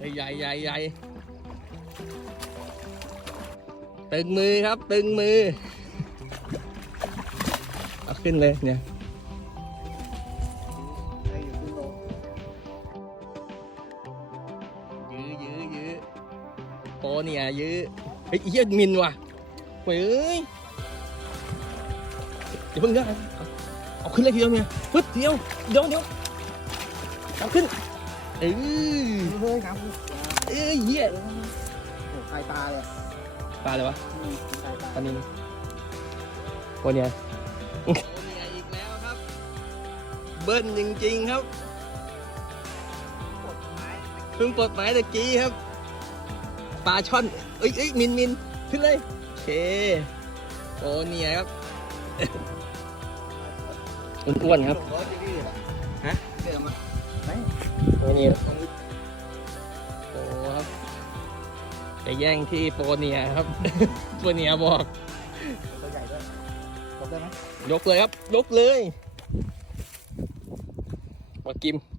เฮ้ยใหญ่ใหญ่ใหญ่ตึงมือครับ ตึงมือเอาขึ้นเลยเนี่ยยื้อยื้อยื้อโปเนี่ยยื้อเฮ้ยเฮียมินว่ะเฮ้ยเดี๋ยวเพิ่งเลือกเอาเอาขึ้นเลยทีเดียวเนี่ยปึ๊บเดียวเดี๋ยวเดี๋ยวเอาขึ้น เออเฮ้ยครับเอ้ยเฮียโอ้คลายตาเลยปลาอะไรวะอืมคลายตาปลานิลโปเนี่ยโปเนี่ยอีกแล้วครับ เบิ้ลจริงๆครับกดไม้เพิ่งปลดหมายตะกี้ครับปลาช่อนเอ้ยเอ้ยมินมินขึ้นเลยโอเคโอ้เนี่ยครับอ้วนๆครับรถที่นี่เหรอฮะเดี๋ยวมาไม่ โอ้เนี่ยโอ้ครับจะแย่งที่โปเนียครับ โปเนียบอก ตัวใหญ่ด้วยกดได้ไหมยกเลยครับ ยกเลย มากิม